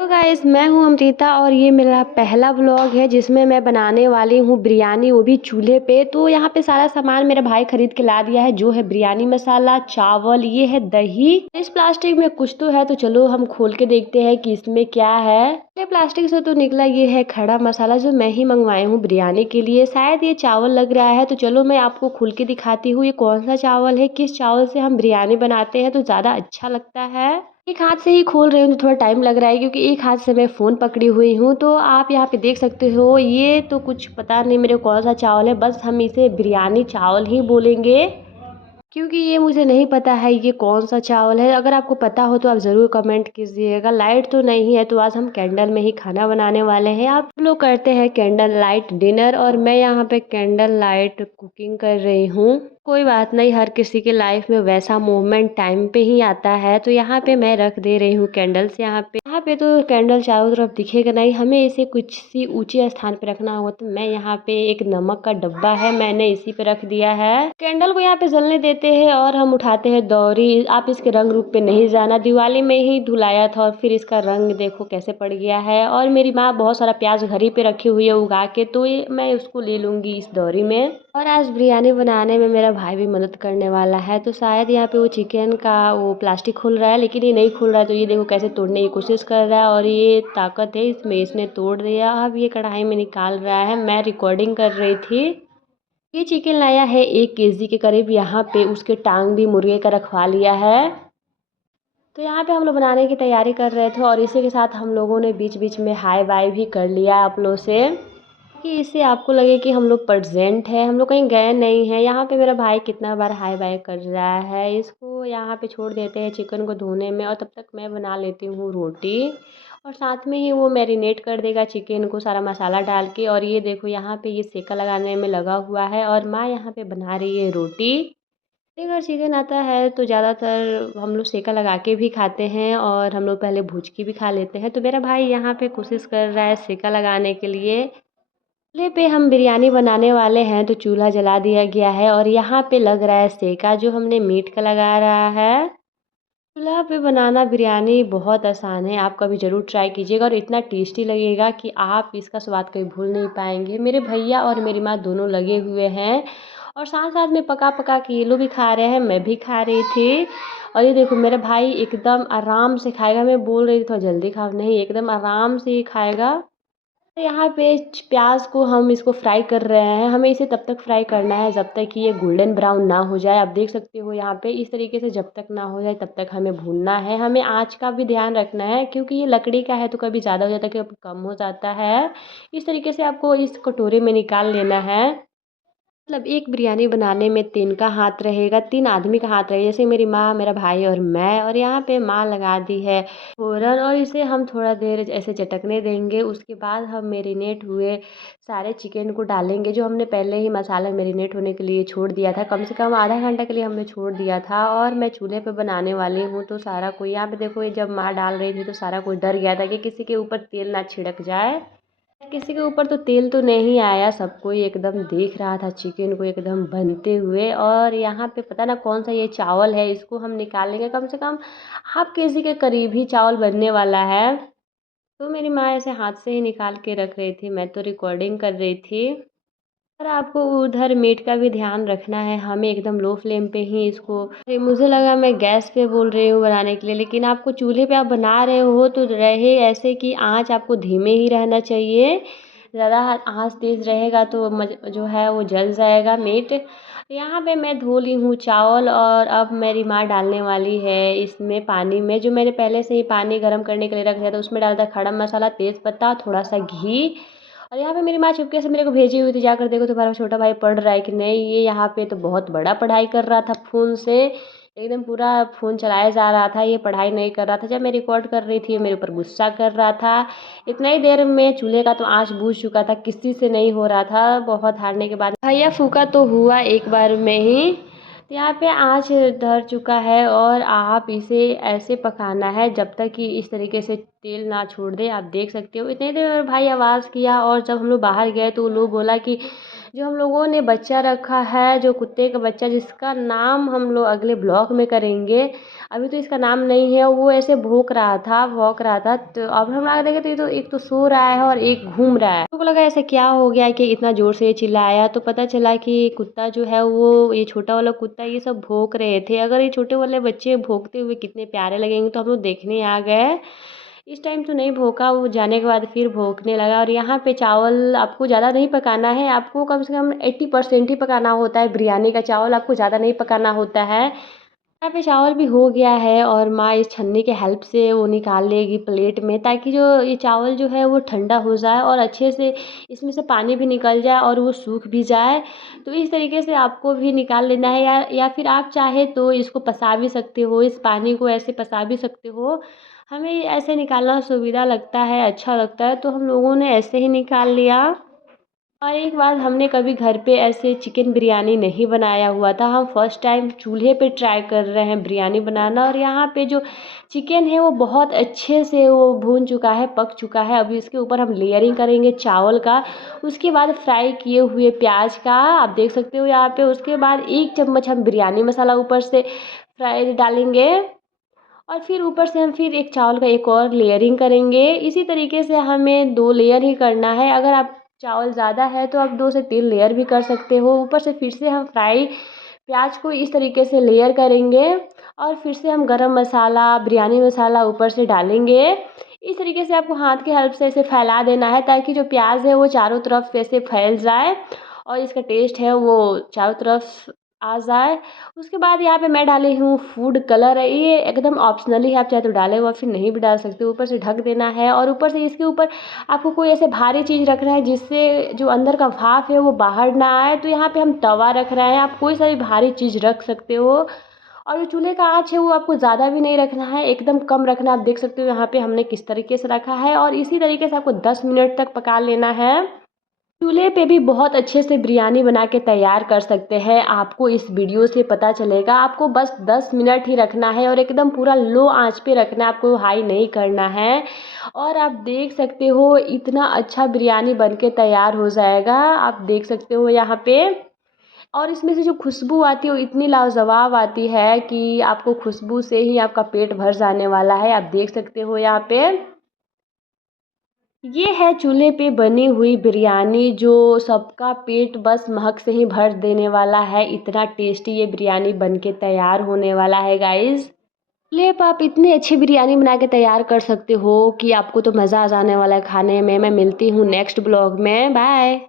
तो गाइस मैं हूँ अमृता और ये मेरा पहला व्लॉग है जिसमें मैं बनाने वाली हूँ बिरयानी, वो भी चूल्हे पे। तो यहाँ पे सारा सामान मेरा भाई खरीद के ला दिया है, जो है बिरयानी मसाला, चावल, ये है दही। इस प्लास्टिक में कुछ तो है, तो चलो हम खोल के देखते हैं कि इसमें क्या है। ये प्लास्टिक से तो निकला ये है खड़ा मसाला, जो मैं ही मंगवाई हूँ बिरयानी के लिए। शायद ये चावल लग रहा है, तो चलो मैं आपको खोल के दिखाती हूँ ये कौन सा चावल है, किस चावल से हम बिरयानी बनाते हैं तो ज़्यादा अच्छा लगता है। एक हाथ से ही खोल रही हूँ तो थोड़ा टाइम लग रहा है, क्योंकि एक हाथ से मैं फ़ोन पकड़ी हुई हूँ। तो आप यहाँ पे देख सकते हो, ये तो कुछ पता नहीं मेरे को कौन सा चावल है, बस हम इसे बिरयानी चावल ही बोलेंगे, क्योंकि ये मुझे नहीं पता है ये कौन सा चावल है। अगर आपको पता हो तो आप ज़रूर कमेंट कीजिएगा। लाइट तो नहीं है, तो आज हम कैंडल में ही खाना बनाने वाले हैं। आप लोग करते हैं कैंडल लाइट डिनर, और मैं यहाँ पे कैंडल लाइट कुकिंग कर रही हूँ। कोई बात नहीं, हर किसी के लाइफ में वैसा मोमेंट टाइम पे ही आता है। तो यहाँ पे मैं रख दे रही हूँ कैंडल्स। यहाँ पे तो कैंडल चारों तरफ दिखेगा नहीं, हमें इसे कुछ सी ऊंचे स्थान पे रखना होगा। तो मैं यहाँ पे एक नमक का डब्बा है, मैंने इसी पे रख दिया है। कैंडल को यहाँ पे जलने देते हैं और हम उठाते हैं दौरी। आप इसके रंग रूप पे नहीं जाना, दिवाली में ही धुलाया था और फिर इसका रंग देखो कैसे पड़ गया है। और मेरी माँ बहुत सारा प्याज घर ही पे रखी हुई है उगा के, तो ये मैं उसको ले लूँगी इस दौरी में। और आज बिरयानी बनाने में मेरा भाई भी मदद करने वाला है। तो शायद यहाँ पे वो चिकन का वो प्लास्टिक खोल रहा है, लेकिन ये नहीं खोल रहा है। तो ये देखो कैसे तोड़ने की कोशिश कर रहा है, और ये ताकत है इसमें, इसने तोड़ दिया। अब ये कढ़ाई में निकाल रहा है। मैं रिकॉर्डिंग कर रही थी। ये चिकन लाया है 1 केजी के करीब। यहाँ पे उसके टांग भी मुर्गे का रखवा लिया है। तो यहाँ पे हम लोग बनाने की तैयारी कर रहे थे, और इसी के साथ हम लोगों ने बीच बीच में हाय बाय भी कर लिया आप लोग से, कि इससे आपको लगे कि हम लोग प्रेजेंट है, हम लोग कहीं गए नहीं हैं। यहाँ पे मेरा भाई कितना बार हाय बाय कर रहा है। इसको यहाँ पे छोड़ देते हैं चिकन को धोने में, और तब तक मैं बना लेती हूँ रोटी। और साथ में ही वो मैरिनेट कर देगा चिकन को सारा मसाला डाल के। और ये देखो यहाँ पे ये सेका लगाने में लगा हुआ है, और माँ यहाँ पे बना रही है रोटी। अगर चिकन आता है तो ज़्यादातर हम लोग सेका लगा के भी खाते हैं, और हम लोग पहले भूज के भी खा लेते हैं। तो मेरा भाई यहाँ पे कोशिश कर रहा है सेका लगाने के लिए। चूल्हे पे हम बिरयानी बनाने वाले हैं, तो चूल्हा जला दिया गया है, और यहाँ पे लग रहा है सेका, जो हमने मीट का लगा रहा है। चूल्हा पे बनाना बिरयानी बहुत आसान है, आप कभी ज़रूर ट्राई कीजिएगा, और इतना टेस्टी लगेगा कि आप इसका स्वाद कभी भूल नहीं पाएंगे। मेरे भैया और मेरी माँ दोनों लगे हुए हैं, और साथ साथ में पका पका के ये लोग भी खा रहे हैं, मैं भी खा रही थी। और ये देखो मेरा भाई एकदम आराम से खाएगा। मैं बोल रही थी थोड़ा जल्दी खाओ, नहीं एकदम आराम से ही खाएगा। तो यहाँ पे प्याज को हम इसको फ्राई कर रहे हैं। हमें इसे तब तक फ्राई करना है जब तक कि ये गोल्डन ब्राउन ना हो जाए। आप देख सकते हो यहाँ पे इस तरीके से जब तक ना हो जाए तब तक हमें भूनना है। हमें आँच का भी ध्यान रखना है, क्योंकि ये लकड़ी का है तो कभी ज़्यादा हो जाता है, कभी कम हो जाता है। इस तरीके से आपको इस कटोरे में निकाल लेना है। मतलब एक बिरयानी बनाने में 3 का हाथ रहेगा, 3 आदमी का हाथ रहेगा, जैसे मेरी माँ, मेरा भाई और मैं। और यहाँ पे माँ लगा दी है फ़ौरन, और इसे हम थोड़ा देर ऐसे चटकने देंगे। उसके बाद हम मैरिनेट हुए सारे चिकन को डालेंगे, जो हमने पहले ही मसाला मैरिनेट होने के लिए छोड़ दिया था। कम से कम आधा घंटा के लिए हमने छोड़ दिया था। और मैं चूल्हे पे बनाने वाली हूँ, तो सारा कोई यहाँ पे देखो, ये जब माँ डाल रही थी तो सारा कोई डर गया था कि किसी के ऊपर तेल ना छिड़क जाए। किसी के ऊपर तो तेल तो नहीं आया, सब कोई एकदम देख रहा था चिकन को एकदम बनते हुए। और यहाँ पे पता ना कौन सा ये चावल है, इसको हम निकालेंगे। कम से कम हाफ केजी के करीब ही चावल बनने वाला है। तो मेरी माँ ऐसे हाथ से ही निकाल के रख रही थी, मैं तो रिकॉर्डिंग कर रही थी। और आपको उधर मीट का भी ध्यान रखना है, हमें एकदम लो फ्लेम पे ही इसको। अरे मुझे लगा मैं गैस पे बोल रही हूँ बनाने के लिए, लेकिन आपको चूल्हे पे आप बना रहे हो तो रहे ऐसे कि आँच आपको धीमे ही रहना चाहिए। ज़्यादा आँच तेज़ रहेगा तो जो है वो जल जाएगा मीट। यहाँ पे मैं धो ली हूँ चावल, और अब मेरी माँ डालने वाली है इसमें पानी में, जो मैंने पहले से ही पानी गर्म करने के लिए रख दिया था। उसमें डाला था खड़ा मसाला, तेज़ पत्ता, थोड़ा सा घी। और यहाँ पे मेरी माँ चुपके से मेरे को भेजी हुई थी, जाकर देखो तुम्हारा छोटा भाई पढ़ रहा है कि नहीं। ये यहाँ पे तो बहुत बड़ा पढ़ाई कर रहा था फ़ोन से, एकदम पूरा फ़ोन चलाया जा रहा था, ये पढ़ाई नहीं कर रहा था। जब मैं रिकॉर्ड कर रही थी मेरे ऊपर गुस्सा कर रहा था। इतना ही देर में चूल्हे का तो आँच बुझ चुका था, किसी से नहीं हो रहा था। बहुत हारने के बाद भैया फूका तो हुआ एक बार में ही। तो यहाँ पे आँच धर चुका है, और आप इसे ऐसे पकाना है जब तक कि इस तरीके से तेल ना छोड़ दे। आप देख सकते हो इतने देर में भाई आवाज़ किया, और जब हम लोग बाहर गए तो वो लोग बोला कि जो हम लोगों ने बच्चा रखा है, जो कुत्ते का बच्चा, जिसका नाम हम लोग अगले ब्लॉग में करेंगे, अभी तो इसका नाम नहीं है, वो ऐसे भौंक रहा था। तो अब हम आगे देखे तो ये तो एक तो सो रहा है और एक घूम रहा है। तो को लगा ऐसा क्या हो गया कि इतना ज़ोर से ये चिल्लाया, तो पता चला कि कुत्ता जो है वो, ये छोटा वाला कुत्ता, ये सब भौंक रहे थे। अगर ये छोटे वाले बच्चे भौंकते हुए कितने प्यारे लगेंगे, तो हम लोग देखने आ गए। इस टाइम तो नहीं भौंका, वो जाने के बाद फिर भौंकने लगा। और यहाँ पे चावल आपको ज़्यादा नहीं पकाना है, आपको कम से कम 80% ही पकाना होता है। बिरयानी का चावल आपको ज़्यादा नहीं पकाना होता है। यहाँ पे चावल भी हो गया है और माँ इस छन्नी के हेल्प से वो निकाल लेगी प्लेट में, ताकि जो ये चावल जो है वो ठंडा हो जाए और अच्छे से इसमें से पानी भी निकल जाए और वो सूख भी जाए। तो इस तरीके से आपको भी निकाल लेना है, या फिर आप चाहे तो इसको पसा भी सकते हो, इस पानी को ऐसे पसा भी सकते हो। हमें ऐसे निकालना सुविधा लगता है, अच्छा लगता है, तो हम लोगों ने ऐसे ही निकाल लिया। और एक बार हमने कभी घर पे ऐसे चिकन बिरयानी नहीं बनाया हुआ था, हम फर्स्ट टाइम चूल्हे पे ट्राई कर रहे हैं बिरयानी बनाना। और यहाँ पे जो चिकन है वो बहुत अच्छे से वो भून चुका है, पक चुका है। अभी इसके ऊपर हम लेयरिंग करेंगे चावल का, उसके बाद फ्राई किए हुए प्याज का, आप देख सकते हो यहाँ पे। उसके बाद 1 चम्मच हम बिरयानी मसाला ऊपर से फ्राई डालेंगे, और फिर ऊपर से हम फिर एक चावल का एक और लेयरिंग करेंगे। इसी तरीके से हमें 2 लेयर ही करना है। अगर आप चावल ज़्यादा है तो आप 2 से 3 लेयर भी कर सकते हो। ऊपर से फिर से हम फ्राई प्याज को इस तरीके से लेयर करेंगे, और फिर से हम गरम मसाला, बिरयानी मसाला ऊपर से डालेंगे। इस तरीके से आपको हाथ की हेल्प से इसे फैला देना है, ताकि जो प्याज है वो चारों तरफ ऐसे फैल जाए और इसका टेस्ट है वो चारों तरफ आ जाए। उसके बाद यहाँ पे मैं डाली हूँ फूड कलर, ये एकदम ऑप्शनली है, आप चाहे तो डाले हुआ फिर नहीं भी डाल सकते। ऊपर से ढक देना है, और ऊपर से इसके ऊपर आपको कोई ऐसे भारी चीज़ रखना है जिससे जो अंदर का भाप है वो बाहर ना आए। तो यहाँ पे हम तवा रख रहे हैं, आप कोई सा भी भारी चीज़ रख सकते हो। और जो चूल्हे का आँच है वो आपको ज़्यादा भी नहीं रखना है, एकदम कम रखना है। आप देख सकते हो यहाँ पे हमने किस तरीके से रखा है, और इसी तरीके से आपको 10 मिनट तक पका लेना है। चूल्हे पे भी बहुत अच्छे से बिरयानी बना के तैयार कर सकते हैं। आपको इस वीडियो से पता चलेगा, आपको बस 10 मिनट ही रखना है और एकदम पूरा लो आंच पे रखना है, आपको हाई नहीं करना है। और आप देख सकते हो इतना अच्छा बिरयानी बन के तैयार हो जाएगा, आप देख सकते हो यहाँ पे। और इसमें से जो खुशबू आती है वो इतनी लाजवाब आती है कि आपको खुशबू से ही आपका पेट भर जाने वाला है, आप देख सकते हो यहाँ पे। ये है चूल्हे पे बनी हुई बिरयानी, जो सबका पेट बस महक से ही भर देने वाला है। इतना टेस्टी ये बिरयानी बन के तैयार होने वाला है गाइस। चूल्हे पर आप इतनी अच्छी बिरयानी बना के तैयार कर सकते हो कि आपको तो मज़ा आ जाने वाला है खाने में। मैं मिलती हूँ नेक्स्ट ब्लॉग में, बाय।